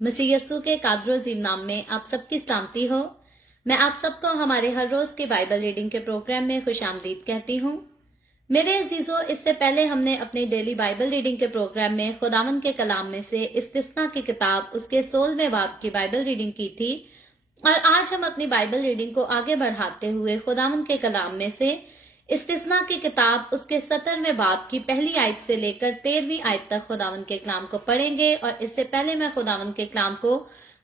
मसीह यस्सु के कादर अजीम नाम में आप सबकी सलामती हो। मैं आप सबको हमारे हर रोज के बाइबल रीडिंग के प्रोग्राम में खुशामदीद कहती हूँ। मेरे अजीजों, इससे पहले हमने अपनी डेली बाइबल रीडिंग के प्रोग्राम में खुदावंद के कलाम में से इस्तिस्ना की किताब उसके 16वें बाब की बाइबल रीडिंग की थी और आज हम अपनी बाइबल रीडिंग को आगे बढ़ाते हुए खुदावंद के कलाम में से इस्तिस्ना की किताब उसके 17वें बाब की पहली आयत से लेकर 13वीं आयत तक खुदावंद के कलाम को पढ़ेंगे। और इससे पहले मैं खुदावंद के कलाम को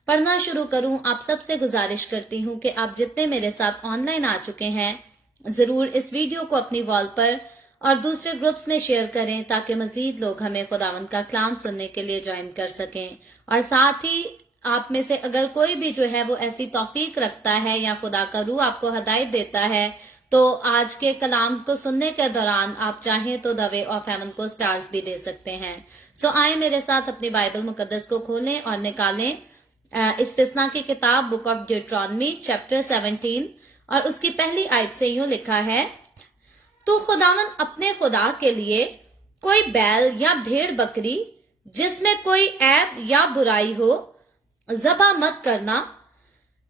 पढ़ना शुरू करूं, आप सबसे गुजारिश करती हूं कि आप जितने मेरे साथ ऑनलाइन आ चुके हैं जरूर इस वीडियो को अपनी वॉल पर और दूसरे ग्रुप्स में शेयर करें ताकि मजीद लोग हमें खुदावंद का कलाम सुनने के लिए ज्वाइन कर सकें। और साथ ही आप में से अगर कोई भी जो है वो ऐसी तौफीक रखता है या खुदा का रूह आपको हदायत देता है तो आज के कलाम को सुनने के दौरान आप चाहें तो द वे ऑफ हेवन को स्टार्स भी दे सकते हैं। सो आए मेरे साथ अपनी बाइबल मुकद्दस को खोलें और निकालें इस्तिस्ना की किताब बुक ऑफ ड्यूटरॉनमी चैप्टर 17 और उसकी पहली आयत से यूं लिखा है, तू खुदावन अपने खुदा के लिए कोई बैल या भेड़ बकरी जिसमें कोई ऐब या बुराई हो ज़बा मत करना,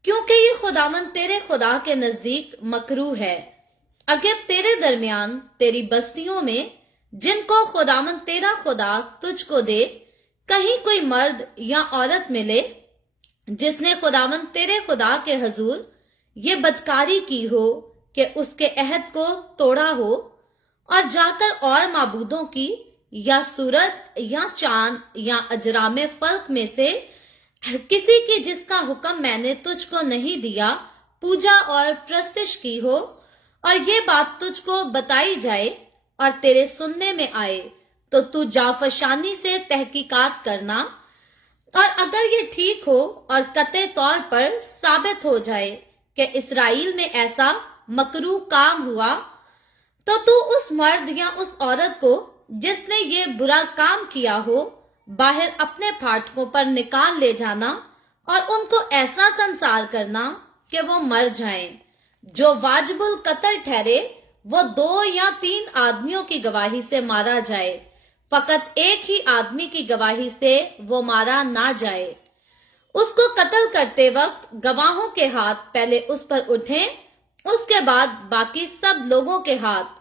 क्योंकि ये खुदावन तेरे खुदा के नजदीक मकरूह है। अगर तेरे दरमियान तेरी बस्तियों में जिनको खुदावन तेरा खुदा तुझको दे कहीं कोई मर्द या औरत मिले जिसने खुदावन तेरे खुदा के हजूर ये बदकारी की हो कि उसके अहद को तोड़ा हो और जाकर और माबूदों की या सूरज या चांद या अजराम फल्क में से किसी की जिसका हुक्म मैंने तुझको नहीं दिया पूजा और प्रस्तिश की हो और ये बात तुझको बताई जाए और तेरे सुनने में आए तो तू जाफशानी से तहकीकात करना, और अगर ये ठीक हो और कते तौर पर साबित हो जाए कि इसराइल में ऐसा मकरूह काम हुआ तो तू उस मर्द या उस औरत को जिसने ये बुरा काम किया हो बाहर अपने फाटकों पर निकाल ले जाना और उनको ऐसा संसार करना कि वो मर जाएं। जो वाजिबुल कत्ल ठहरे वो 2 या 3 आदमियों की गवाही से मारा जाए, फकत एक ही आदमी की गवाही से वो मारा ना जाए। उसको कत्ल करते वक्त गवाहों के हाथ पहले उस पर उठें, उसके बाद बाकी सब लोगों के हाथ।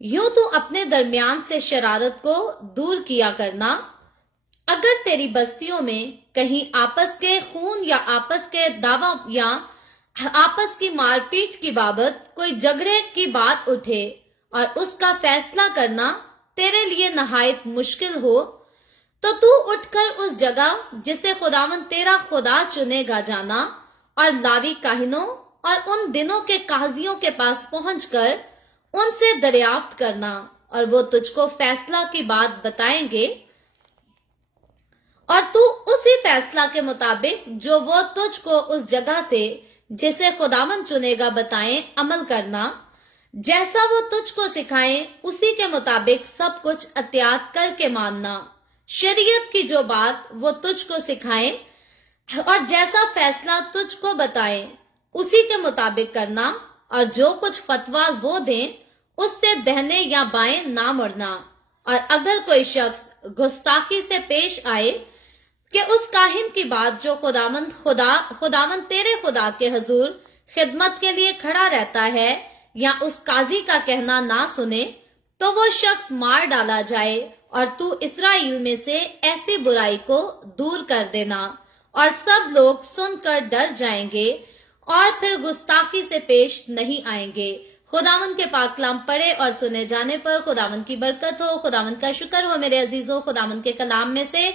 यूं तू अपने दरमियान से शरारत को दूर किया करना। अगर तेरी बस्तियों में कहीं आपस के खून या आपस के दावा या आपस की मारपीट की बाबत कोई झगड़े की बात उठे और उसका फैसला करना तेरे लिए नहायत मुश्किल हो, तो तू उठकर उस जगह जिसे खुदावन तेरा खुदा चुनेगा जाना और लावी काहिनों और उन दिनों के काजियों के पास पहुंचकर उनसे दरियाफ्त करना और वो तुझको फैसला की बात बताएंगे और तू उसी फैसला के मुताबिक जो वो तुझको उस जगह से जिसे खुदावन चुनेगा बताएं अमल करना। जैसा वो तुझको सिखाएं उसी के मुताबिक सब कुछ एहतियात करके मानना। शरीयत की जो बात वो तुझको सिखाएं और जैसा फैसला तुझको बताएं उसी के मुताबिक करना, और जो कुछ फतवा वो दें उससे दहने या बाएं ना मुड़ना। और अगर कोई शख्स गुस्ताखी से पेश आए कि उस काहिन की बात जो खुदावन तेरे खुदा के हजूर खिदमत के लिए खड़ा रहता है या उस काजी का कहना ना सुने तो वो शख्स मार डाला जाए, और तू इसराइल में से ऐसी बुराई को दूर कर देना। और सब लोग सुनकर डर जाएंगे और फिर गुस्ताखी से पेश नहीं आएंगे। खुदावन के पाक कलाम पढ़े और सुने जाने पर खुदावन की बरकत हो। खुदावन का शुक्र हो मेरे अजीजों। खुदावन के कलाम में से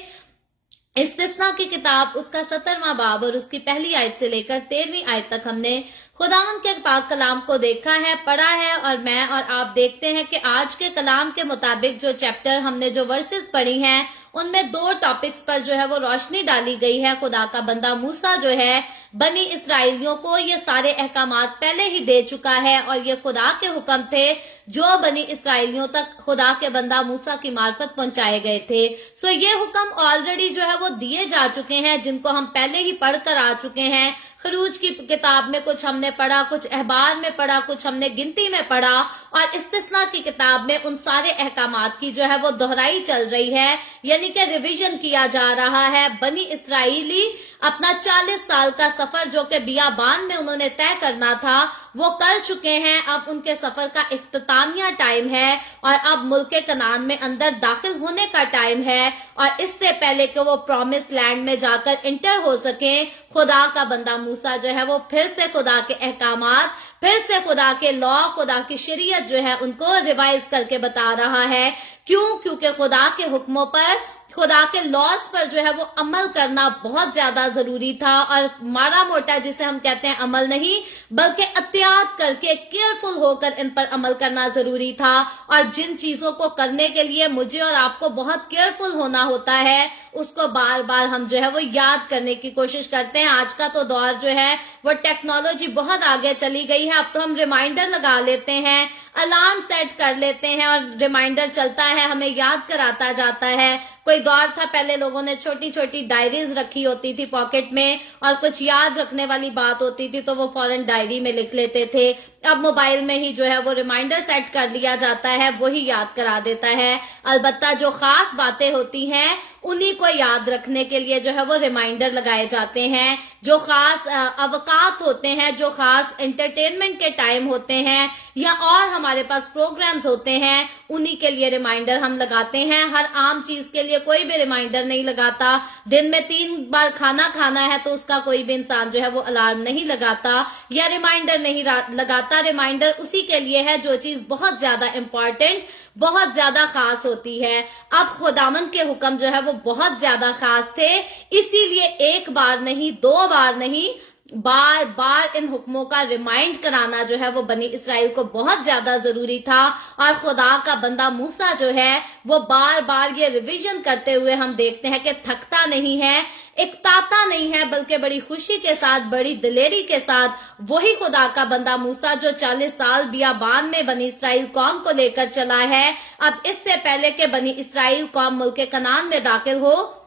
इस्तिस्ना की किताब उसका 17वां बाब और उसकी पहली आयत से लेकर 13वीं आयत तक हमने खुदावन के पाक कलाम को देखा है, पढ़ा है, और मैं और आप देखते हैं कि आज के कलाम के मुताबिक जो चैप्टर हमने जो वर्सेस पढ़ी हैं उनमें 2 टॉपिक्स पर जो है वो रोशनी डाली गई है। खुदा का बंदा मूसा जो है बनी इसराइलियों को ये सारे अहकामात पहले ही दे चुका है और ये खुदा के हुक्म थे जो बनी इसराइलियों तक खुदा के बंदा मूसा की मार्फत पहुंचाए गए थे। सो ये हुक्म ऑलरेडी जो है वो दिए जा चुके हैं जिनको हम पहले ही पढ़ कर आ चुके हैं। खरूज की किताब में कुछ हमने पढ़ा, कुछ अहबार में पढ़ा, कुछ हमने गिनती में पढ़ा, और इस्तिस्ना की किताब में उन सारे अहकामात की जो है वो दोहराई चल रही है, यानी कि रिवीजन किया जा रहा है। बनी इसराइली अपना 40 साल का सफर जो कि बियाबान में उन्होंने तय करना था वो कर चुके हैं। अब उनके सफर का इख्तितामिया टाइम है और अब मुल्क कनान में अंदर दाखिल होने का टाइम है, और इससे पहले कि वो प्रॉमिस लैंड में जाकर इंटर हो सके, खुदा का बंदा मूसा जो है वो फिर से खुदा के अहकामात, फिर से खुदा के लॉ, खुदा की शरीयत जो है उनको रिवाइज करके बता रहा है। क्यों? क्योंकि खुदा के हुक्मों पर, खुदा के लॉस पर जो है वो अमल करना बहुत ज्यादा जरूरी था, और माड़ा मोटा जिसे हम कहते हैं अमल नहीं, बल्कि एहतियात करके, केयरफुल होकर इन पर अमल करना जरूरी था। और जिन चीजों को करने के लिए मुझे और आपको बहुत केयरफुल होना होता है, उसको बार बार हम जो है वो याद करने की कोशिश करते हैं। आज का तो दौर जो है वो टेक्नोलॉजी बहुत आगे चली गई है। अब तो हम रिमाइंडर लगा लेते हैं, अलार्म सेट कर लेते हैं और रिमाइंडर चलता है, हमें याद कराता जाता है। कोई दौर था पहले लोगों ने छोटी छोटी डायरीज रखी होती थी पॉकेट में, और कुछ याद रखने वाली बात होती थी तो वो फौरन डायरी में लिख लेते थे। अब मोबाइल में ही जो है वो रिमाइंडर सेट कर लिया जाता है, वही याद करा देता है। अलबत्ता जो खास बातें होती हैं उन्हीं को याद रखने के लिए जो है वो रिमाइंडर लगाए जाते हैं। जो खास अवकात होते हैं, जो खास एंटरटेनमेंट के टाइम होते हैं, या और हमारे पास प्रोग्राम्स होते हैं, उन्हीं के लिए रिमाइंडर हम लगाते हैं। हर आम चीज के लिए कोई भी रिमाइंडर नहीं लगाता। दिन में 3 बार खाना खाना है तो उसका कोई भी इंसान जो है वो अलार्म नहीं लगाता या रिमाइंडर नहीं लगाता। रिमाइंडर उसी के लिए है जो चीज बहुत ज्यादा इंपॉर्टेंट, बहुत ज्यादा खास होती है। अब खुदावंद के हुक्म जो है वो बहुत ज्यादा खास थे, इसीलिए एक बार नहीं, 2 बार नहीं, बार बार इन हुक्मों का रिमाइंड कराना जो है वो बनी इसराइल को बहुत ज्यादा जरूरी था। और खुदा का बंदा मूसा जो है वो बार बार ये रिवीजन करते हुए हम देखते हैं कि थकता नहीं है, इकताता नहीं है, बल्कि बड़ी खुशी के साथ, बड़ी दिलेरी के साथ वही खुदा का बंदा मूसा जो 40 साल बियाबान में बनी इसराइल कौम को लेकर चला है, अब इससे पहले के बनी इसराइल कौम मुल्क कनान में दाखिल हो,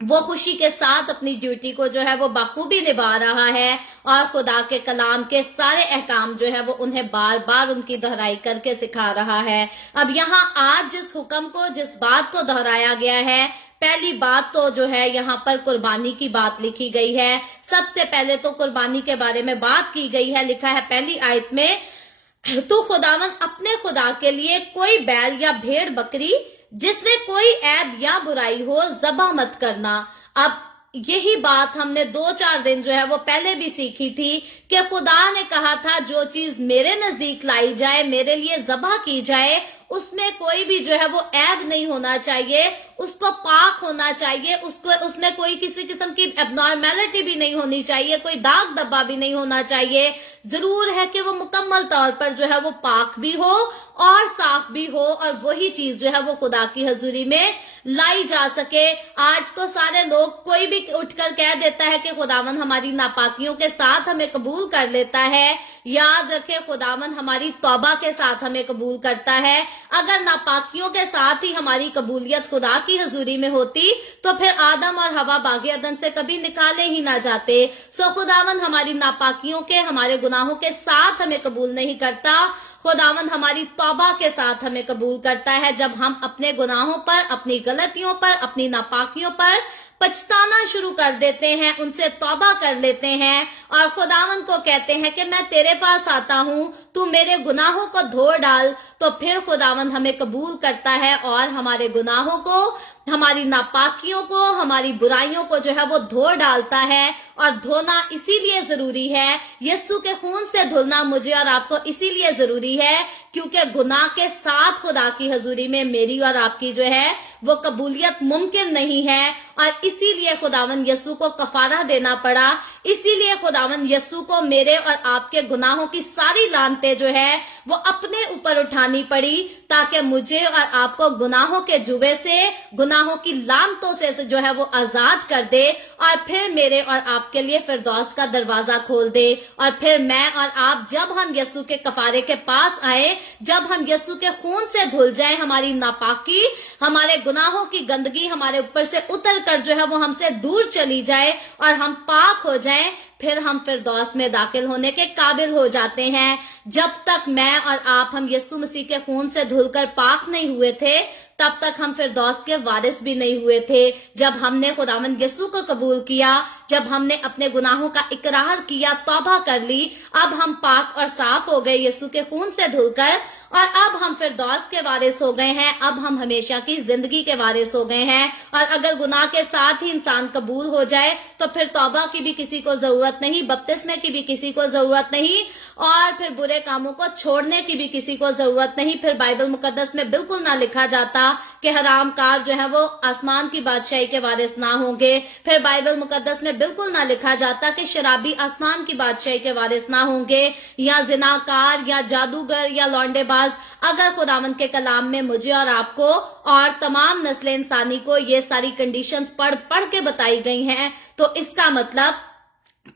वो खुशी के साथ अपनी ड्यूटी को जो है वो बखूबी निभा रहा है, और खुदा के कलाम के सारे अहकाम जो है वो उन्हें बार बार उनकी दोहराई करके सिखा रहा है। अब यहाँ आज जिस हुक्म को, जिस बात को दोहराया गया है, पहली बात तो जो है यहाँ पर कुर्बानी की बात लिखी गई है। सबसे पहले तो कुर्बानी के बारे में बात की गई है। लिखा है पहली आयत में, तू खुदावंद अपने खुदा के लिए कोई बैल या भेड़ बकरी जिसमें कोई ऐब या बुराई हो ज़बह मत करना। अब यही बात हमने 2-4 दिन जो है वो पहले भी सीखी थी कि खुदा ने कहा था जो चीज मेरे नजदीक लाई जाए, मेरे लिए ज़बह की जाए, उसमें कोई भी जो है वो ऐब नहीं होना चाहिए, उसको पाक होना चाहिए, उसमें कोई किसी किस्म की एबनॉर्मेलिटी भी नहीं होनी चाहिए, कोई दाग धब्बा भी नहीं होना चाहिए। जरूर है कि वो मुकम्मल तौर पर जो है वो पाक भी हो और साफ भी हो, और वही चीज जो है वो खुदा की हजूरी में लाई जा सके। आज तो सारे लोग, कोई भी उठकर कह देता है कि खुदावन हमारी नापाकियों के साथ हमें कबूल कर लेता है। याद रखे, खुदावन हमारी तौबा के साथ हमें कबूल करता है। अगर नापाकियों के साथ ही हमारी कबूलियत खुदा की हजूरी में होती तो फिर आदम और हवा बागे अदन से कभी निकाले ही ना जाते। सो खुदावन हमारी नापाकियों के, हमारे गुनाहों के साथ हमें कबूल नहीं करता। खुदावंद हमारी तौबा के साथ हमें कबूल करता है, जब हम अपने गुनाहों पर, अपनी गलतियों पर, अपनी नापाकियों पर पछताना शुरू कर देते हैं, उनसे तौबा कर लेते हैं और खुदावंद को कहते हैं कि मैं तेरे पास आता हूँ, तू मेरे गुनाहों को धो डाल। तो फिर खुदावंद हमें कबूल करता है और हमारे गुनाहों को, हमारी नापाकियों को, हमारी बुराइयों को जो है वो धो डालता है। और धोना इसीलिए जरूरी है, यीशु के खून से धुलना मुझे और आपको इसीलिए जरूरी है क्योंकि गुनाह के साथ खुदा की हजूरी में मेरी और आपकी जो है वो कबूलियत मुमकिन नहीं है। और इसीलिए खुदावंद यीशु को कफारा देना पड़ा, इसीलिए खुदावंद यीशु को मेरे और आपके गुनाहों की सारी लानतें जो है वो अपने ऊपर उठानी पड़ी, ताकि मुझे और आपको गुनाहों के जुए से, गुनाहों की लानतों से जो है वो आजाद कर दे और फिर मेरे और आपके लिए फिरदौस का दरवाजा खोल दे। और फिर मैं और आप जब हम यीशु के कफारे के पास आए, जब हम यीशु के खून से धुल जाए, हमारी नापाकी, हमारे गुनाहों की गंदगी हमारे ऊपर से उतर कर जो है वो हमसे दूर चली जाए और हम पाक हो जाए, जाएं, फिर हम फिरदौस में दाखिल होने के काबिल हो जाते हैं। जब तक मैं और आप हम यीशु मसीह के खून से धुलकर पाक नहीं हुए थे, तब तक हम फिरदौस के वारिस भी नहीं हुए थे। जब हमने खुदावंद यीशु को कबूल किया, जब हमने अपने गुनाहों का इकरार किया, तौबा कर ली, अब हम पाक और साफ हो गए यीशु के खून से धुलकर, और अब हम फिरदौस के वारिस हो गए हैं। अब हम हमेशा की जिंदगी के वारिस हो गए हैं। और अगर गुनाह के साथ ही इंसान कबूल हो जाए तो फिर तौबा की भी किसी को जरूरत नहीं, बपतिस्मे की भी किसी को जरूरत नहीं, और फिर बुरे कामों को छोड़ने की भी किसी को जरूरत नहीं। फिर बाइबल मुकद्दस में बिल्कुल ना लिखा जाता कि हराम कार जो है वो आसमान की बादशाही के वारिस ना होंगे। फिर बाइबल मुकद्दस में बिल्कुल ना लिखा जाता कि शराबी आसमान की बादशाही के वारिस ना होंगे, या जिनाकार या जादूगर या लौंडेबाज। अगर खुदावंद के कलाम में मुझे और आपको और तमाम नस्ल इंसानी को ये सारी कंडीशंस पढ़ पढ़ के बताई गई हैं, तो इसका मतलब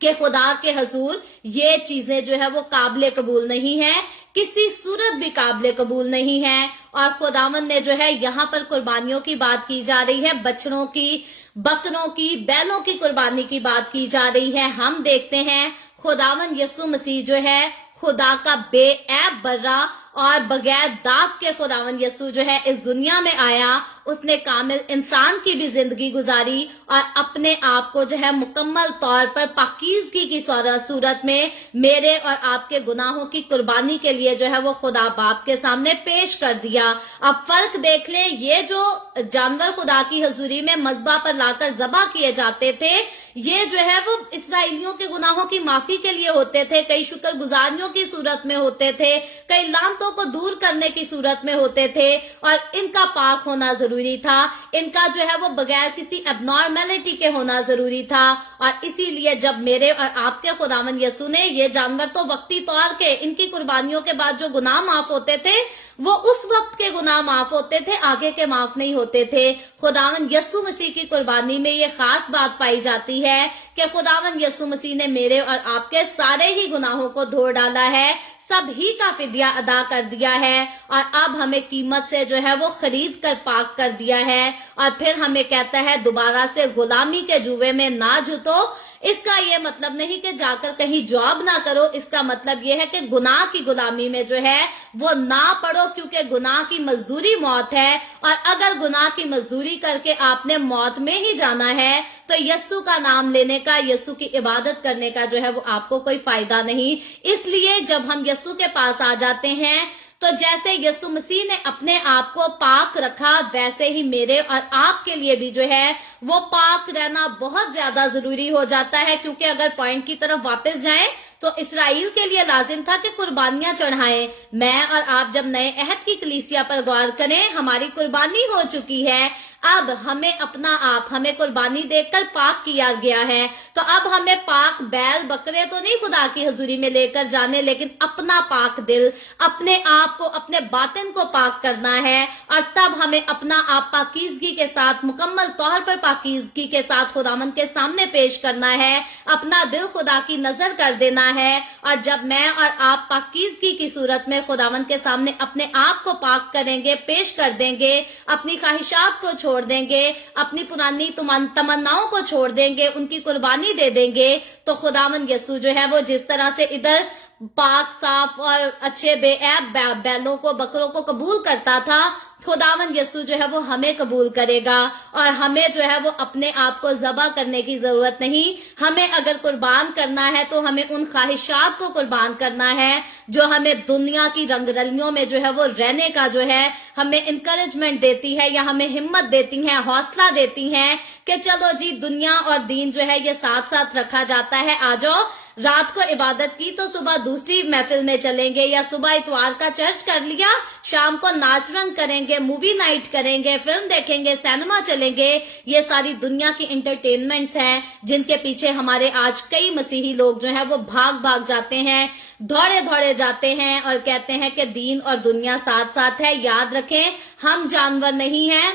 कि खुदा के हजूर ये चीजें जो है वो काबिल कबूल नहीं है, किसी सूरत भी काबिल कबूल नहीं है। और खुदावंद ने जो है यहाँ पर कुर्बानियों की बात की जा रही है, बछड़ों की, बकरों की, बैलों की कुर्बानी की बात की जा रही है। हम देखते हैं खुदावंद यीशु मसीह जो है खुदा का बेऐब बर्रा और बगैर दाग के खुदावंद यीशु जो है इस दुनिया में आया। उसने कामिल इंसान की भी जिंदगी गुजारी और अपने आप को जो है मुकम्मल तौर पर पाकीज़गी की सूरत में मेरे और आपके गुनाहों की कुर्बानी के लिए जो है वो खुदा बाप के सामने पेश कर दिया। अब फर्क देख लें, ये जो जानवर खुदा की हजूरी में मज़बा पर लाकर ज़बा किए जाते थे, ये जो है वो इसराइलियों के गुनाहों की माफी के लिए होते थे, कई शुक्रगुजारियों की सूरत में होते थे, कई लानतों को दूर करने की सूरत में होते थे, और इनका पाक होना जरूरी था। इनका जो है वो बगैर किसी एबनॉर्मेलिटी के होना जरूरी था। और इसीलिए जब मेरे और आपके खुदावंद यीशु ने ये जानवर तो वक्ती तौर के, इनकी कुर्बानियों के बाद जो गुनाह माफ होते थे वो उस वक्त के गुनाह माफ होते थे, आगे के माफ नहीं होते थे। खुदावंद यीशु मसीह की कुर्बानी में ये खास बात पाई जाती है कि खुदावंद यीशु मसीह ने मेरे और आपके सारे ही गुनाहों को धो डाला है, सभी का फिदिया अदा कर दिया है, और अब हमें कीमत से जो है वो खरीद कर पाक कर दिया है। और फिर हमें कहता है दोबारा से गुलामी के जुए में ना जुतो। इसका ये मतलब नहीं कि जाकर कहीं जॉब ना करो, इसका मतलब ये है कि गुनाह की गुलामी में जो है वो ना पड़ो, क्योंकि गुनाह की मजदूरी मौत है। और अगर गुनाह की मजदूरी करके आपने मौत में ही जाना है तो यीशु का नाम लेने का, यीशु की इबादत करने का जो है वो आपको कोई फायदा नहीं। इसलिए जब हम यीशु के पास आ जाते हैं तो जैसे यीशु मसीह ने अपने आप को पाक रखा, वैसे ही मेरे और आपके लिए भी जो है वो पाक रहना बहुत ज्यादा जरूरी हो जाता है। क्योंकि अगर पॉइंट की तरफ वापस जाएं तो इसराइल के लिए लाजिम था कि कुर्बानियां चढ़ाएं। मैं और आप जब नए अहद की कलीसिया पर गौर करें, हमारी कुर्बानी हो चुकी है। अब हमें अपना आप, हमें कुर्बानी देकर पाक किया गया है। तो अब हमें पाक बैल बकरे तो नहीं खुदा की हजूरी में लेकर जाने, लेकिन अपना पाक दिल, अपने आप को, अपने बातिन को पाक करना है। और तब हमें अपना आप पाकीज़गी के साथ, मुकम्मल तौर पर पाकीज़गी के साथ खुदावंद के सामने पेश करना है, अपना दिल खुदा की नजर कर देना है। और जब मैं और आप पाकीज़गी की सूरत में खुदावंद के सामने अपने आप को पाक करेंगे, पेश कर देंगे, अपनी ख्वाहिशात को छोड़ देंगे, अपनी पुरानी तमन्नाओं को छोड़ देंगे, उनकी कुर्बानी दे देंगे, तो खुदावंद यीशु जो है वो जिस तरह से इधर पाक, साफ और अच्छे बेऐब बैलों को, बकरों को कबूल करता था, खुदावंद यीशु जो है वो हमें कबूल करेगा। और हमें जो है वो अपने आप को ज़बा करने की जरूरत नहीं। हमें अगर कुर्बान करना है तो हमें उन ख्वाहिशात को कुर्बान करना है जो हमें दुनिया की रंगरलियों में जो है वो रहने का जो है हमें इंकरेजमेंट देती है, या हमें हिम्मत देती हैं, हौसला देती हैं कि चलो जी, दुनिया और दीन जो है ये साथ साथ रखा जाता है, आ जाओ। रात को इबादत की तो सुबह दूसरी महफिल में चलेंगे, या सुबह इतवार का चर्च कर लिया, शाम को नाच रंग करेंगे, मूवी नाइट करेंगे, फिल्म देखेंगे, सिनेमा चलेंगे। ये सारी दुनिया की एंटरटेनमेंट्स हैं जिनके पीछे हमारे आज कई मसीही लोग जो है वो भाग भाग जाते हैं, दौड़े दौड़े जाते हैं और कहते हैं कि दीन और दुनिया साथ साथ है। याद रखें, हम जानवर नहीं हैं,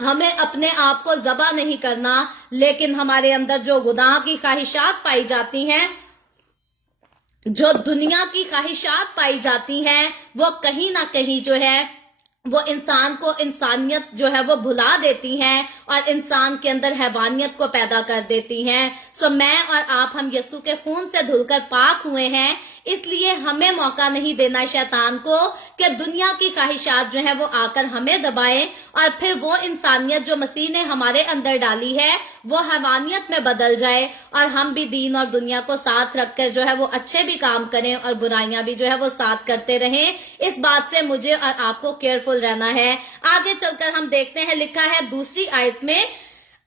हमें अपने आप को ज़बा नहीं करना, लेकिन हमारे अंदर जो गुनाह की ख्वाहिशात पाई जाती हैं, जो दुनिया की ख्वाहिशात पाई जाती हैं, वो कहीं ना कहीं जो है وہ انسان کو انسانیت جو ہے وہ بھلا دیتی ہیں اور انسان کے اندر حیوانیت کو پیدا کر دیتی ہیں. سو میں اور آپ ہم یسوع کے خون سے دھل کر پاک ہوئے ہیں، اس لیے ہمیں موقع نہیں دینا شیطان کو کہ دنیا کی خواہشات جو ہیں وہ آ کر ہمیں دبائیں اور پھر وہ انسانیت جو مسیح نے ہمارے اندر ڈالی ہے وہ حیوانیت میں بدل جائے اور ہم بھی دین اور دنیا کو ساتھ رکھ کر جو ہے وہ اچھے بھی کام کریں اور برائیاں بھی جو ہے وہ ساتھ کرتے رہیں. اس بات سے مجھے اور آپ کو کیئرفل رہنا ہے. آگے چل کر ہم دیکھتے ہیں، لکھا ہے دوسری آیت میں،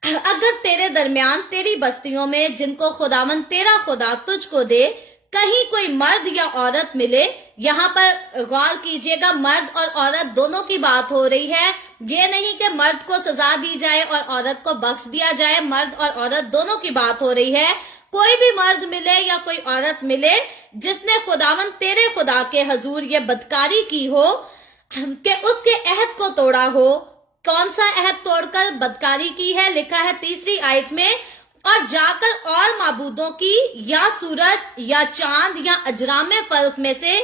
اگر تیرے درمیان تیری بستیوں میں جن کو خداوند تیرا خدا تجھ کو دے کہیں کوئی مرد یا عورت ملے. یہاں پر غور کیجئے گا، مرد اور عورت دونوں کی بات ہو رہی ہے. یہ نہیں کہ مرد کو سزا دی جائے اور عورت کو بخش دیا جائے، مرد اور عورت دونوں کی بات ہو رہی ہے. کوئی بھی مرد ملے یا کوئی عورت ملے جس نے خداوند تیرے خدا کے حضور یہ بدکاری کی ہو کہ اس کے عہد کو توڑا ہو. کون سا عہد توڑ کر بدکاری کی ہے؟ لکھا ہے تیسری آیت میں، اور جا کر اور معبودوں کی یا سورج یا چاند یا اجرام فلک میں سے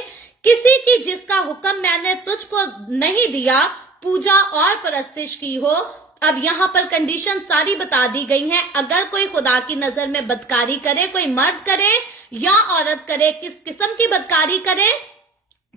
کسی کی جس کا حکم میں نے تجھ کو نہیں دیا پوجا اور پرستش کی ہو. اب یہاں پر کنڈیشن ساری بتا دی گئی ہیں. اگر کوئی خدا کی نظر میں بدکاری کرے، کوئی مرد کرے یا عورت کرے، کس قسم کی بدکاری کرے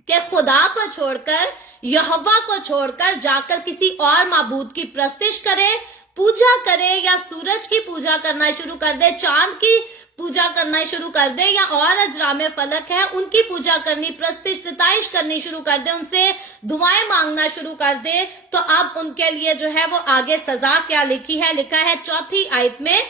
کہ خدا کو چھوڑ کر، یہوہ کو چھوڑ کر جا کر کسی اور معبود کی پرستش کرے، پوجا کرے، یا سورج کی پوجا کرنا شروع کر دے، چاند کی پوجا کرنا شروع کر دے، یا اور اجرام فلک ہے ان کی پوجا کرنی، پرستش ستائش کرنی شروع کر دے، ان سے دعائیں مانگنا شروع کر دے، تو اب ان کے لیے جو ہے وہ آگے سزا کیا لکھی ہے؟ لکھا ہے چوتھی آیت میں،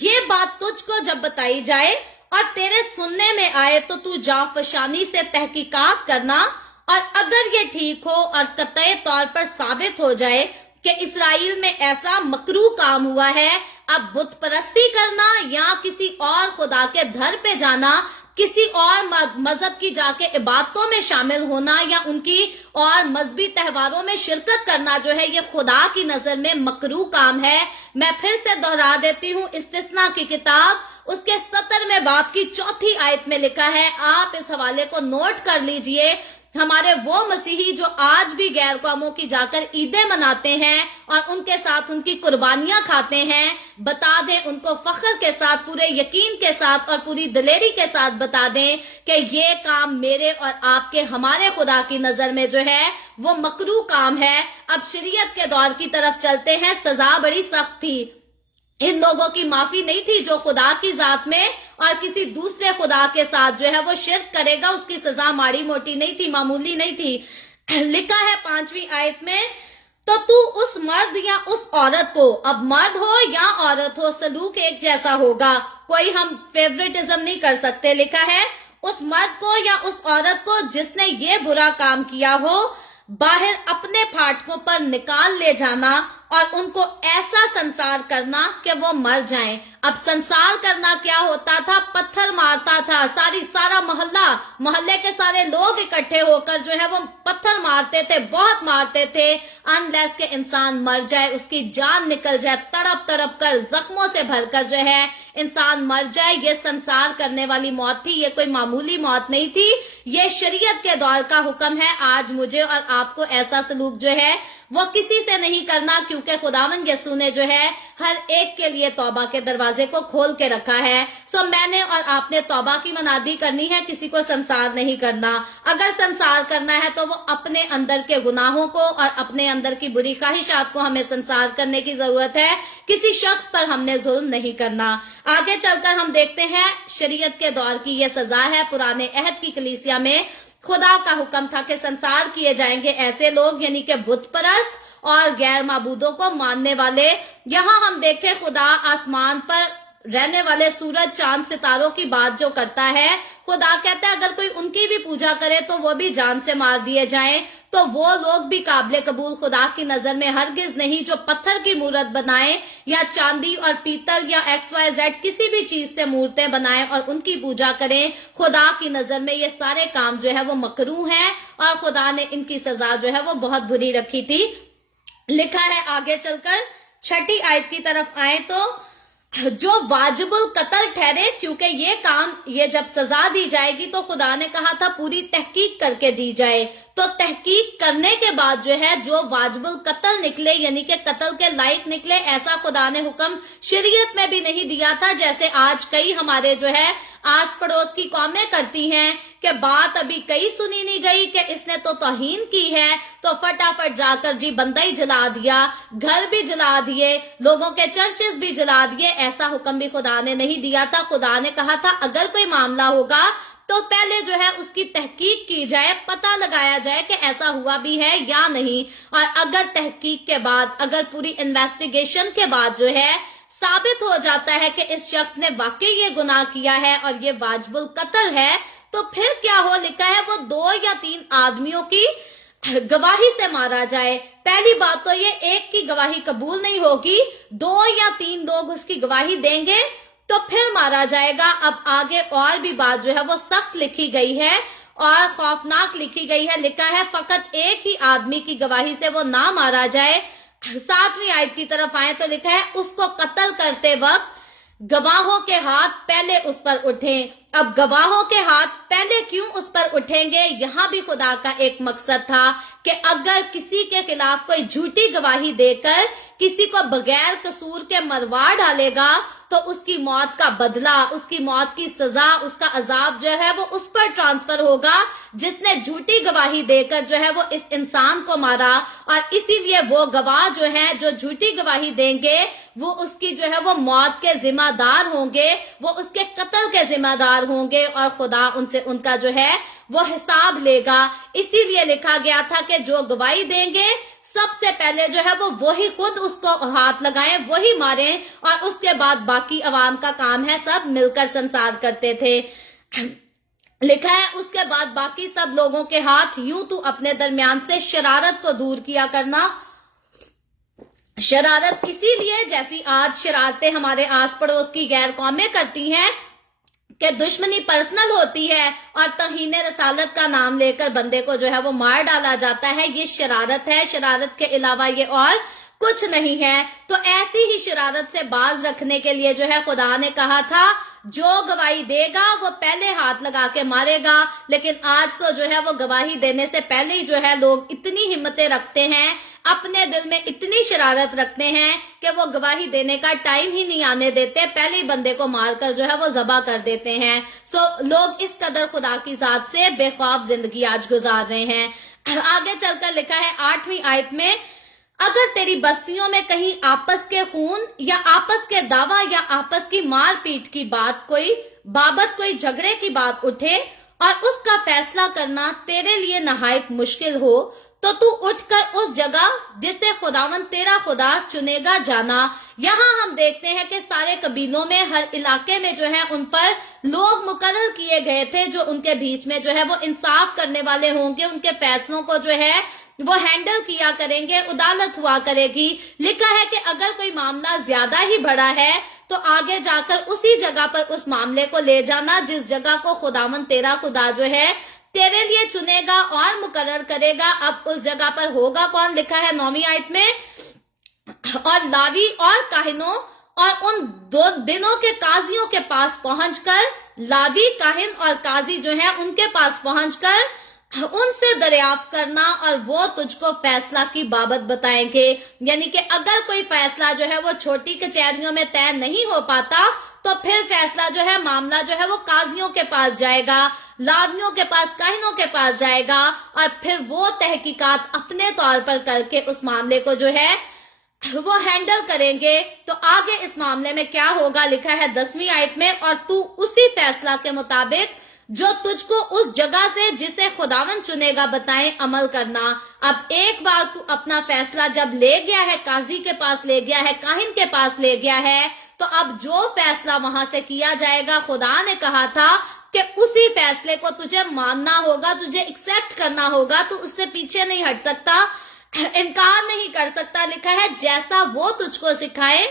یہ بات تجھ کو جب بتائی جائے اور تیرے سننے میں آئے تو تو جانفشانی سے تحقیقات کرنا، اور اگر یہ ٹھیک ہو اور قطعی طور پر ثابت ہو جائے کہ اسرائیل میں ایسا مکروہ کام ہوا ہے، اب بت پرستی کرنا یا کسی اور خدا کے گھر پہ جانا، کسی اور مذہب کی جا کے عبادتوں میں شامل ہونا یا ان کی اور مذہبی تہواروں میں شرکت کرنا جو ہے یہ خدا کی نظر میں مکروہ کام ہے. میں پھر سے دہرا دیتی ہوں، استثناء کی کتاب اس کے 17ویں باب کی چوتھی آیت میں لکھا ہے، آپ اس حوالے کو نوٹ کر لیجئے. ہمارے وہ مسیحی جو آج بھی غیر قوموں کی جا کر عیدیں مناتے ہیں اور ان کے ساتھ ان کی قربانیاں کھاتے ہیں، بتا دیں ان کو فخر کے ساتھ، پورے یقین کے ساتھ اور پوری دلیری کے ساتھ بتا دیں کہ یہ کام میرے اور آپ کے ہمارے خدا کی نظر میں جو ہے وہ مکروہ کام ہے. اب شریعت کے دور کی طرف چلتے ہیں. سزا بڑی سخت تھی. ان لوگوں کی معافی نہیں تھی جو خدا کی ذات میں اور کسی دوسرے خدا کے ساتھ جو ہے وہ شرک کرے گا، اس کی سزا ماڑی موٹی نہیں تھی، معمولی نہیں تھی. لکھا ہے 5ویں آیت میں، تو اس مرد یا اس عورت کو، اب مرد ہو یا عورت ہو سلوک ایک جیسا ہوگا، کوئی ہم فیوریٹزم نہیں کر سکتے. لکھا ہے اس مرد کو یا اس عورت کو جس نے یہ برا کام کیا ہو باہر اپنے پھاٹکوں پر نکال لے جانا اور ان کو ایسا سنسار کرنا کہ وہ مر جائیں. اب سنسار کرنا کیا ہوتا تھا؟ پتھر مارتا تھا. سارا محلے کے سارے لوگ اکٹھے ہو کر جو ہے وہ پتھر مارتے تھے، بہت مارتے تھے، انلیس کہ انسان مر جائے، اس کی جان نکل جائے، تڑپ تڑپ کر زخموں سے بھر کر جو ہے انسان مر جائے. یہ سنسار کرنے والی موت تھی، یہ کوئی معمولی موت نہیں تھی. یہ شریعت کے دور کا حکم ہے. آج مجھے اور آپ کو ایسا سلوک جو ہے وہ کسی سے نہیں کرنا، کیونکہ خداوند یسوع نے جو ہے ہر ایک کے لیے توبہ کے دروازے کو کھول کے رکھا ہے. سو میں نے اور آپ نے توبہ کی منادی کرنی ہے، کسی کو سنسار نہیں کرنا. اگر سنسار کرنا ہے تو وہ اپنے اندر کے گناہوں کو اور اپنے اندر کی بری خواہشات کو ہمیں سنسار کرنے کی ضرورت ہے. کسی شخص پر ہم نے ظلم نہیں کرنا. آگے چل کر ہم دیکھتے ہیں شریعت کے دور کی یہ سزا ہے. پرانے عہد کی کلیسیا میں خدا کا حکم تھا کہ سنسار کیے جائیں گے ایسے لوگ، یعنی کہ بت پرست اور غیر معبودوں کو ماننے والے. یہاں ہم دیکھیں خدا آسمان پر رہنے والے سورج چاند ستاروں کی بات جو کرتا ہے، خدا کہتا ہے اگر کوئی ان کی بھی پوجا کرے تو وہ بھی جان سے مار دیے جائیں. تو وہ لوگ بھی قابل قبول خدا کی نظر میں ہرگز نہیں جو پتھر کی مورت بنائیں یا چاندی اور پیتل یا XYZ کسی بھی چیز سے مورتیں بنائیں اور ان کی پوجا کریں. خدا کی نظر میں یہ سارے کام جو ہے وہ مکروہ ہیں اور خدا نے ان کی سزا جو ہے وہ بہت بری رکھی تھی. لکھا ہے آگے چل کر 6 آیت کی طرف آئیں تو जो वाजिबुल कत्ल ठहरे, क्योंकि ये जब सजा दी जाएगी तो खुदा ने कहा था पूरी तहकीक करके दी जाए, तो तहकीक करने के बाद जो है जो वाजिबुल कत्ल निकले यानी कि कत्ल के लायक निकले, ऐसा खुदा ने हुक्म शरीयत में भी नहीं दिया था। जैसे आज कई हमारे जो है आस पड़ोस की कौमें करती हैं कि बात अभी कई सुनी नहीं गई कि इसने तो तौहीन की है तो फटाफट जाकर जी बंदा ही जला दिया, घर भी जला दिए, लोगों के चर्चेस भी जला दिए। ऐसा हुक्म भी खुदा ने नहीं दिया था। खुदा ने कहा था अगर कोई मामला होगा तो पहले जो है उसकी तहकीक की जाए, पता लगाया जाए कि ऐसा हुआ भी है या नहीं, और अगर तहकीक के बाद, अगर पूरी इन्वेस्टिगेशन के बाद जो है साबित हो जाता है कि इस शख्स ने वाकई ये गुनाह किया है और ये वाजिबुल कत्ल है, तो फिर क्या हो, लिखा है वो 2 या 3 आदमियों की गवाही से मारा जाए। पहली बात तो ये एक की गवाही कबूल नहीं होगी, 2 या 3 लोग उसकी गवाही देंगे तो फिर मारा जाएगा। अब आगे और भी बात जो है वो सख्त लिखी गई है और खौफनाक लिखी गई है। लिखा है फकत एक ही आदमी की गवाही से वो ना मारा जाए। 7वीं आयत की तरफ आए तो लिखा है उसको कत्ल करते वक्त गवाहों के हाथ पहले उस पर उठें। अब गवाहों के हाथ पहले क्यों उस पर उठेंगे, यहां भी खुदा का एक मकसद था कि अगर किसी के खिलाफ कोई झूठी गवाही देकर किसी को बगैर कसूर के मरवा डालेगा तो उसकी मौत का बदला, उसकी मौत की सजा, उसका अजाब जो है वो उस पर ट्रांसफर होगा जिसने झूठी गवाही देकर जो है वो इस इंसान को मारा। और इसीलिए वो गवाह जो है जो झूठी गवाही देंगे वो उसकी जो है वो मौत के जिम्मेदार होंगे, वो उसके कत्ल के जिम्मेदार होंगे और खुदा उनसे उनका जो है वो हिसाब लेगा। इसीलिए लिखा गया था कि जो गवाही देंगे सबसे पहले जो है वो वही खुद उसको हाथ लगाएं, वही मारें, और उसके बाद बाकी अवाम का काम है सब मिलकर संसार करते थे। लिखा है उसके बाद बाकी सब लोगों के हाथ यूं तू अपने दरमियान से शरारत को दूर किया करना। शरारत इसीलिए जैसी आज शरारतें हमारे आस पड़ोस की गैर कौमें करती हैं कि दुश्मनी पर्सनल होती है और तौहीन रसालत का नाम लेकर बंदे को जो है वो मार डाला जाता है, ये शरारत है। शरारत के अलावा ये और कुछ नहीं है। तो ऐसी ही शरारत से बाज रखने के लिए जो है खुदा ने कहा था जो गवाही देगा वो पहले हाथ लगा के मारेगा। लेकिन आज तो जो है वो गवाही देने से पहले ही जो है लोग इतनी हिम्मतें रखते हैं, अपने दिल में इतनी शरारत रखते हैं कि वो गवाही देने का टाइम ही नहीं आने देते, पहले ही बंदे को मारकर जो है वो ज़बा कर देते हैं। लोग इस कदर खुदा की जात से बेखौफ जिंदगी आज गुजार रहे हैं। आगे चलकर लिखा है 8वीं आयत में, अगर तेरी बस्तियों में कहीं आपस के खून या आपस के दावा या आपस की मार पीट की बाबत कोई झगड़े की बात उठे और उसका फैसला करना तेरे लिए नहायत मुश्किल हो, तो तू उठकर उस जगह जिसे खुदावन तेरा खुदा चुनेगा जाना। यहाँ हम देखते हैं कि सारे कबीलों में हर इलाके में जो है उन पर लोग मुकर्रर किए गए थे जो उनके बीच में जो है वो इंसाफ करने वाले होंगे, उनके फैसलों को जो है वो हैंडल किया करेंगे, अदालत हुआ करेगी। लिखा है कि अगर कोई मामला ज्यादा ही बड़ा है तो आगे जाकर उसी जगह पर उस मामले को ले जाना जिस जगह को खुदावन तेरा खुदा जो है तेरे लिए चुनेगा और मुकर्रर करेगा। अब उस जगह पर होगा कौन, लिखा है 9वीं आयत में, और लावी और काहिनों और उन 2 दिनों के काजियों के पास पहुंचकर, लावी काहिन और काजी जो है उनके पास पहुंचकर उनसे दरियाफ्त करना और वो तुझको फैसला की बाबत बताएंगे। यानी कि अगर कोई फैसला जो है वो छोटी कचहरियों में तय नहीं हो पाता तो फिर फैसला जो है मामला जो है वो काजियों के पास जाएगा, लावियों के पास, काहिनों के पास जाएगा और फिर वो तहकीकात अपने तौर पर करके उस मामले को जो है वो हैंडल करेंगे। तो आगे इस मामले में क्या होगा, लिखा है 10वीं आयत में, और तू उसी फैसला के मुताबिक जो तुझको उस जगह से जिसे खुदावन चुनेगा बताएं अमल करना। अब एक बार तू अपना फैसला जब ले गया है, काजी के पास ले गया है, काहिन के पास ले गया है, तो अब जो फैसला वहां से किया जाएगा, खुदा ने कहा था कि उसी फैसले को तुझे मानना होगा, तुझे एक्सेप्ट करना होगा, तू उससे पीछे नहीं हट सकता, इनकार नहीं कर सकता। लिखा है जैसा वो तुझको सिखाए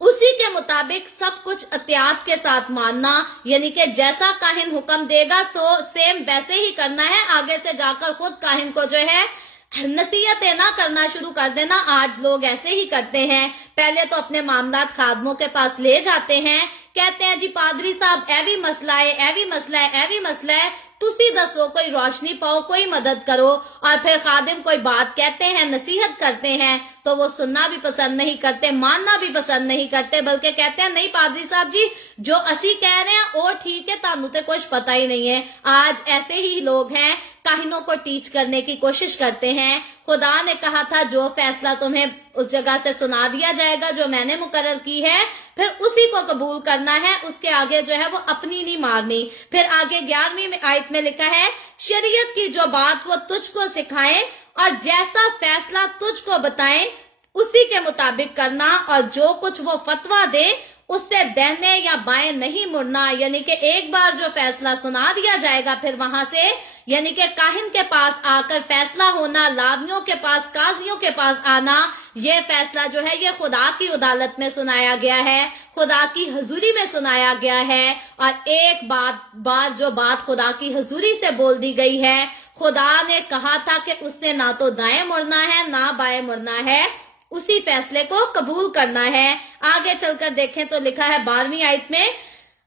उसी के मुताबिक सब कुछ एहतियात के साथ मानना। यानी कि जैसा काहिन हुक्म देगा सो सेम वैसे ही करना है। आगे से जाकर खुद काहिन को जो है नसीहतें ना करना शुरू कर देना। आज लोग ऐसे ही करते हैं, पहले तो अपने मामलात खादमों के पास ले जाते हैं, कहते हैं जी पादरी साहब ए भी मसला है, ए भी मसला है, ए भी मसला है, तुसी दसो, कोई रोशनी पाओ, कोई मदद करो। और फिर खादिम कोई बात कहते हैं, नसीहत करते हैं, तो वो सुनना भी पसंद नहीं करते, मानना भी पसंद नहीं करते, बल्कि कहते हैं नहीं पादरी साहब जी जो असी कह रहे हैं वो ठीक है, तानू तो कुछ पता ही नहीं है। आज ऐसे ही लोग हैं, काहिनों को टीच करने की कोशिश करते हैं। खुदा ने कहा था जो फैसला तुम्हें उस जगह से सुना दिया जाएगा जो मैंने मुकर्रर की है, फिर उसी को कबूल करना है, उसके आगे जो है वो अपनी नहीं मारनी। फिर आगे 11वीं आयत में लिखा है, शरीयत की जो बात वो तुझको सिखाएं और जैसा फैसला तुझको बताएं उसी के मुताबिक करना, और जो कुछ वो फतवा दे उससे दाहिने या बाएं नहीं मुड़ना। यानी कि एक बार जो फैसला सुना दिया जाएगा, फिर वहां से यानी कि काहिन के पास आकर फैसला होना, लावियों के पास, काजियों के पास आना, ये फैसला जो है ये खुदा की अदालत में सुनाया गया है, खुदा की हजूरी में सुनाया गया है। और एक बार जो बात खुदा की हजूरी से बोल दी गई है, खुदा ने कहा था कि उससे ना तो दाएं मुड़ना है ना बाएं मुड़ना है, उसी फैसले को कबूल करना है। आगे चलकर देखें तो लिखा है 12वीं आयत में,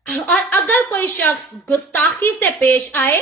और अगर कोई शख्स गुस्ताखी से पेश आए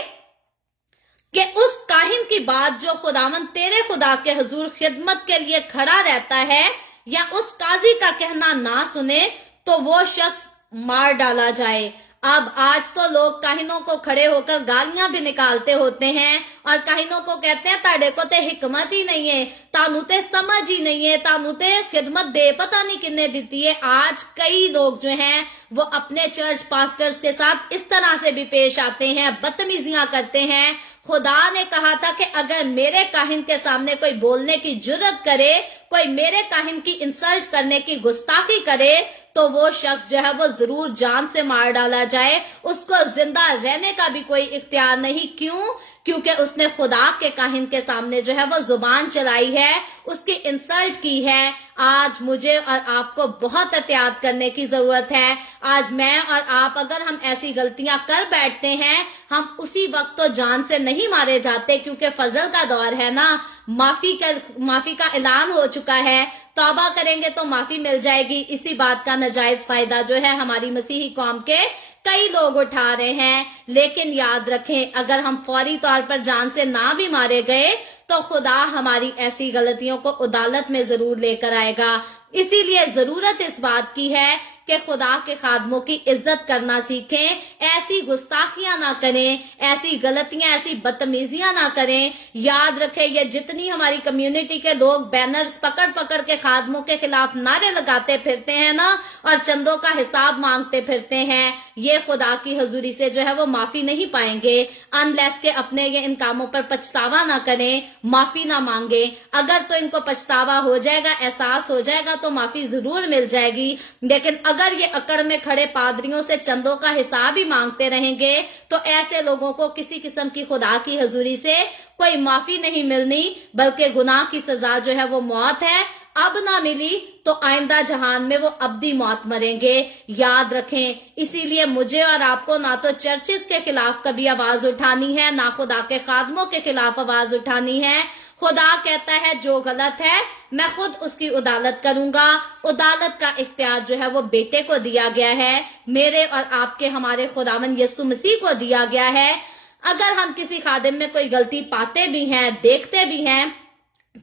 कि उस काहिन की बात जो खुदावन तेरे खुदा के हुजूर खिदमत के लिए खड़ा रहता है या उस काजी का कहना ना सुने, तो वो शख्स मार डाला जाए। अब आज तो लोग काहिनों को खड़े होकर गालियां भी निकालते होते हैं और काहिनों को कहते हैं ताड़े को ते हिकमत ही नहीं है, तानू ते समझ ही नहीं है, तानू ते खिदमत दे पता नहीं किन्ने दी है। आज कई लोग जो हैं वो अपने चर्च पास्टर्स के साथ इस तरह से भी पेश आते हैं, बदतमीजियां करते हैं। खुदा ने कहा था कि अगर मेरे काहिन के सामने कोई बोलने की जुर्रत करे, कोई मेरे काहिन की इंसल्ट करने की गुस्ताखी करे, तो वो शख्स जो है वो जरूर जान से मार डाला जाए, उसको जिंदा रहने का भी कोई इख्तियार नहीं। क्यों? क्योंकि उसने खुदा के काहिन के सामने जो है वो जुबान चलाई है, उसकी इंसल्ट की है। आज मुझे और आपको बहुत एहतियात करने की जरूरत है। आज मैं और आप अगर हम ऐसी गलतियां कर बैठते हैं, हम उसी वक्त तो जान से नहीं मारे जाते, क्योंकि फजल का दौर है ना, माफी का ऐलान हो चुका है, तौबा करेंगे तो माफी मिल जाएगी। इसी बात का नाजायज फायदा जो है हमारी मसीही कौम के कई लोग उठा रहे हैं। लेकिन याद रखें, अगर हम फौरी तौर पर जान से ना भी मारे गए तो खुदा हमारी ऐसी गलतियों को अदालत में जरूर लेकर आएगा। इसीलिए जरूरत इस बात की है कि खुदा के खादमों की इज्जत करना सीखें, ऐसी गुस्ताखियां ना करें, ऐसी गलतियां, ऐसी बदतमीजियां ना करें। याद रखें, ये जितनी हमारी कम्युनिटी के लोग बैनर्स पकड़ पकड़ के खादमों के खिलाफ नारे लगाते फिरते हैं ना, और चंदों का हिसाब मांगते फिरते हैं, ये खुदा की हजूरी से जो है वो माफी नहीं पाएंगे अनलेस के अपने ये इन कामों पर पछतावा ना करें, माफी ना मांगे। अगर तो इनको पछतावा हो जाएगा, एहसास हो जाएगा, तो माफी जरूर मिल जाएगी। लेकिन अगर ये अकड़ में खड़े पादरियों से चंदों का हिसाब ही मांगते रहेंगे, तो ऐसे लोगों को किसी किस्म की खुदा की हजूरी से कोई माफी नहीं मिलनी, बल्कि गुनाह की सजा जो है वो मौत है। अब ना मिली तो आइंदा जहान में वो अब्दी मौत मरेंगे। याद रखें, इसीलिए मुझे और आपको ना तो चर्चिस के खिलाफ कभी आवाज उठानी है, ना खुदा के खादमों के खिलाफ आवाज उठानी है। खुदा कहता है जो गलत है मैं खुद उसकी उदालत करूंगा। उदालत का इख्तियार जो है वो बेटे को दिया गया है, मेरे और आपके हमारे खुदावन यीशु मसीह को दिया गया है। अगर हम किसी खादिम में कोई गलती पाते भी हैं, देखते भी हैं,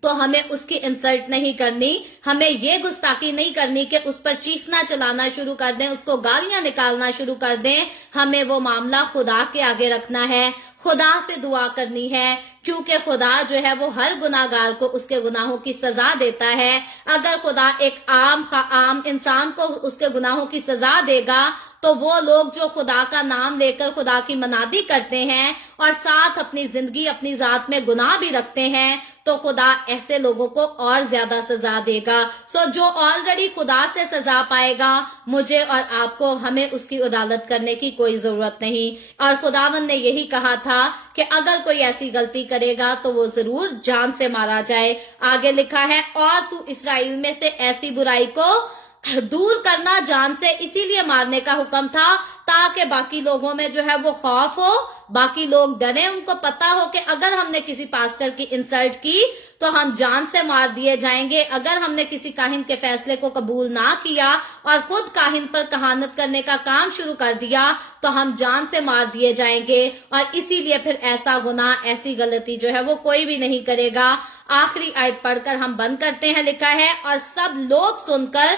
तो हमें उसकी इंसल्ट नहीं करनी, हमें ये गुस्ताखी नहीं करनी कि उस पर चीखना चलाना शुरू कर दें, उसको गालियां निकालना शुरू कर दें। हमें वो मामला खुदा के आगे रखना है, खुदा से दुआ करनी है, क्योंकि खुदा जो है वो हर गुनाहगार को उसके गुनाहों की सजा देता है। अगर खुदा एक आम इंसान को उसके गुनाहों की सजा देगा, तो वो लोग जो खुदा का नाम लेकर खुदा की मनादी करते हैं और साथ अपनी जिंदगी अपनी जात में गुनाह भी रखते हैं, तो खुदा ऐसे लोगों को और ज्यादा सजा देगा। सो जो ऑलरेडी खुदा से सजा पाएगा, मुझे और आपको, हमें उसकी अदालत करने की कोई जरूरत नहीं। और खुदावन ने यही कहा था कि अगर कोई ऐसी गलती करेगा तो वो जरूर जान से मारा जाए। आगे लिखा है, और तू इस्राएल में से ऐसी बुराई को दूर करना जान से इसीलिए मारने का हुक्म था ताकि बाकी लोगों में जो है वो खौफ हो, बाकी लोग डरे, उनको पता हो कि अगर हमने किसी पास्टर की इंसल्ट की तो हम जान से मार दिए जाएंगे, अगर हमने किसी काहिन के फैसले को कबूल ना किया और खुद काहिन पर कहानत करने का काम शुरू कर दिया तो हम जान से मार दिए जाएंगे, और इसीलिए फिर ऐसा गुनाह, ऐसी गलती जो है वो कोई भी नहीं करेगा। आखिरी आयत पढ़कर हम बंद करते हैं। लिखा है, और सब लोग सुनकर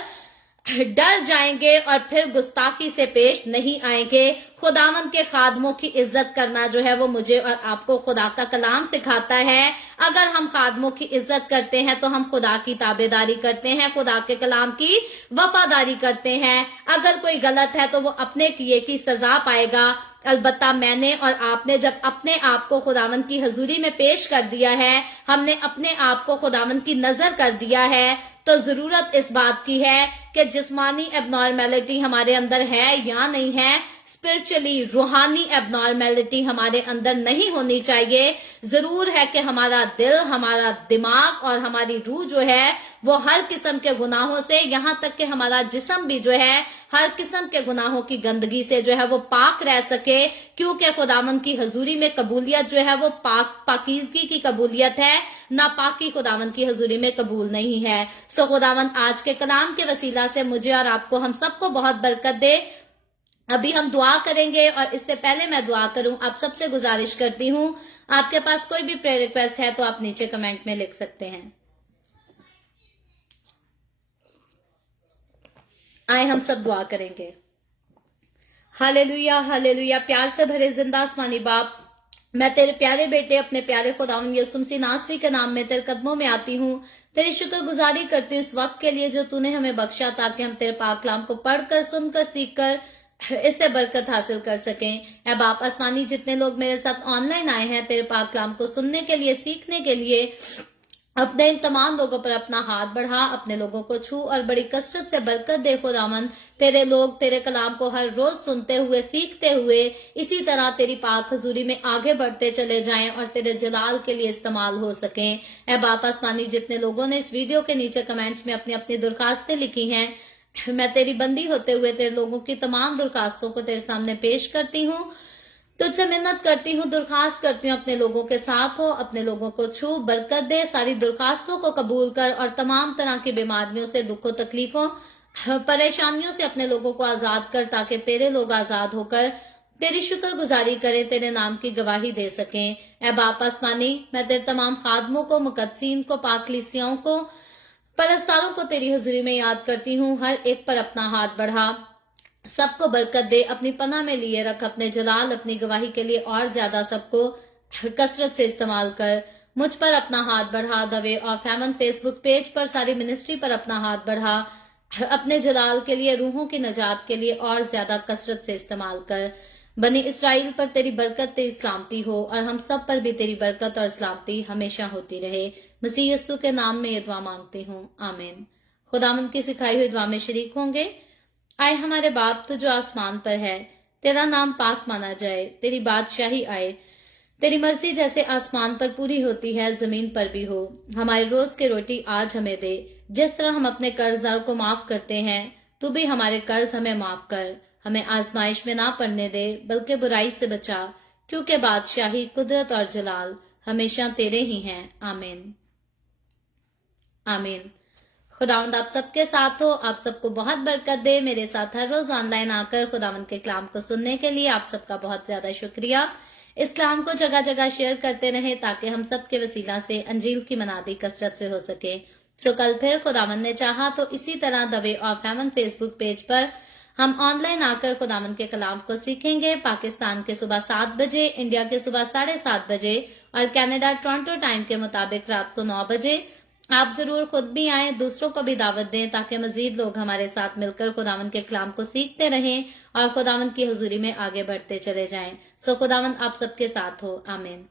डर जाएंगे और फिर गुस्ताखी से पेश नहीं आएंगे। खुदावंद के खादमों की इज्जत करना जो है वो मुझे और आपको खुदा का कलाम सिखाता है। अगर हम खादमों की इज्जत करते हैं तो हम खुदा की ताबेदारी करते हैं, खुदा के कलाम की वफादारी करते हैं। अगर कोई गलत है तो वो अपने किए की सजा पाएगा। अलबत्ता मैंने और आपने जब अपने आप को खुदावंद की हजूरी में पेश कर दिया है, हमने अपने आप को खुदावंद की नजर कर दिया है, तो जरूरत इस बात की है कि जिस्मानी एबनॉर्मेलिटी हमारे अंदर है या नहीं है, स्पिरिचुअली रूहानी एबनॉर्मेलिटी हमारे अंदर नहीं होनी चाहिए। जरूर है कि हमारा दिल, हमारा दिमाग और हमारी रूह जो है वो हर किस्म के गुनाहों से, यहाँ तक कि हमारा जिस्म भी जो है हर किस्म के गुनाहों की गंदगी से जो है वो पाक रह सके, क्योंकि खुदावंद की हजूरी में कबूलियत जो है वो पाकीज़गी की कबूलियत है, नापाकी खुदावंद की हजूरी में कबूल नहीं है। सो खुदावंद आज के कलाम के वसीला से मुझे और आपको, हम सबको बहुत बरकत दे। अभी हम दुआ करेंगे, और इससे पहले मैं दुआ करूं, आप सबसे गुजारिश करती हूं, आपके पास कोई भी प्रेयर रिक्वेस्ट है तो आप नीचे कमेंट में लिख सकते हैं। आए हम सब दुआ करेंगे। Hallelujah, hallelujah. प्यार से भरे जिंदा आसमानी बाप, मैं तेरे प्यारे बेटे अपने प्यारे खुदावंद यीशु मसीह नासरी के नाम में तेरे कदमों में आती हूँ। तेरी शुक्रगुजारी करती हूँ इस वक्त के लिए जो तूने हमें बख्शा, ताकि हम तेरे पाक कलाम को पढ़कर, सुनकर, सीखकर इससे बरकत हासिल कर सकें। ऐ बाप आसमानी, जितने लोग मेरे साथ ऑनलाइन आए हैं तेरे पाक कलाम को सुनने के लिए, सीखने के लिए, अपने इन तमाम लोगों पर अपना हाथ बढ़ा, अपने लोगों को छू और बड़ी कसरत से बरकत दे खुदावंद। तेरे लोग तेरे कलाम को हर रोज सुनते हुए, सीखते हुए इसी तरह तेरी पाक हजूरी में आगे बढ़ते चले जाएं और तेरे जलाल के लिए इस्तेमाल हो सकें। ऐ बाप आसमानी, जितने लोगों ने इस वीडियो के नीचे कमेंट्स में अपनी अपनी दरखास्तें लिखी हैं, मैं तेरी बंदी होते हुए तेरे लोगों की तमाम दरखास्तों को तेरे सामने पेश करती हूँ। तुझसे मिन्नत करती हूँ, दरखास्त करती हूँ, अपने लोगों के साथ हो, अपने लोगों को छू, बरकत दे, सारी दरखास्तों को कबूल कर और तमाम तरह की बीमारियों से, दुखों, तकलीफों, परेशानियों से अपने लोगों को आजाद कर, ताकि तेरे लोग आजाद होकर तेरी शुक्रगुजारी करें, तेरे नाम की गवाही दे सकें। ऐ बाप आसमानी, मैं तेरे तमाम खादमों को, मुकद्दसीन को, पाकलीसियों को, परस्तारों को तेरी हजूरी में याद करती हूँ। हर एक पर अपना हाथ बढ़ा, सबको बरकत दे, अपनी पनाह में लिए रख, अपने जलाल, अपनी गवाही के लिए और ज्यादा सबको कसरत से इस्तेमाल कर। मुझ पर अपना हाथ बढ़ा, the way of haven Facebook page पर सारी मिनिस्ट्री पर अपना हाथ बढ़ा, अपने जलाल के लिए, रूहों की नजात के लिए और ज्यादा कसरत से इस्तेमाल कर। बनी इसराइल पर तेरी बरकत, तेरी सलामती हो, और हम सब पर भी तेरी बरकत और सलामती हमेशा होती रहे। मसीह यीशु के नाम में ये दुआ मांगती हूँ, आमीन। खुदावंद की सिखाई हुई दुआ में शरीक होंगे। आए हमारे बाप, तू जो आसमान पर है, तेरा नाम पाक माना जाए, तेरी बादशाही आए, तेरी मर्जी जैसे आसमान पर पूरी होती है जमीन पर भी हो। हमारी रोज की रोटी आज हमें दे, जिस तरह हम अपने कर्जदारों को माफ करते हैं, तू भी हमारे कर्ज हमें माफ कर। हमें आजमाइश में ना पड़ने दे, बल्कि बुराई से बचा, क्योंकि बादशाही, कुदरत और जलाल हमेशा तेरे ही हैं, आमीन, आमीन। खुदावंद आप सबके साथ हो, आप सबको बहुत बरकत दे। मेरे साथ हर रोज ऑनलाइन आकर खुदावंद के कलाम को सुनने के लिए आप सबका बहुत ज्यादा शुक्रिया। इस कलाम को जगह जगह शेयर करते रहे, ताकि हम सब के वसीला से अंजील की मनादी कसरत से हो सके। सो कल फिर खुदावंद ने चाहा तो इसी तरह the way of haven Facebook page पर हम ऑनलाइन आकर खुदावंद के कलाम को सीखेंगे। पाकिस्तान के सुबह 7 बजे, इंडिया के सुबह 7:30 बजे और कनाडा टोरंटो टाइम के मुताबिक रात को 9 बजे। आप जरूर खुद भी आएं, दूसरों को भी दावत दें, ताकि मजीद लोग हमारे साथ मिलकर खुदावंद के कलाम को सीखते रहें और खुदावंद की हजूरी में आगे बढ़ते चले जाएं। सो खुदावंद आप सबके साथ हो, आमीन।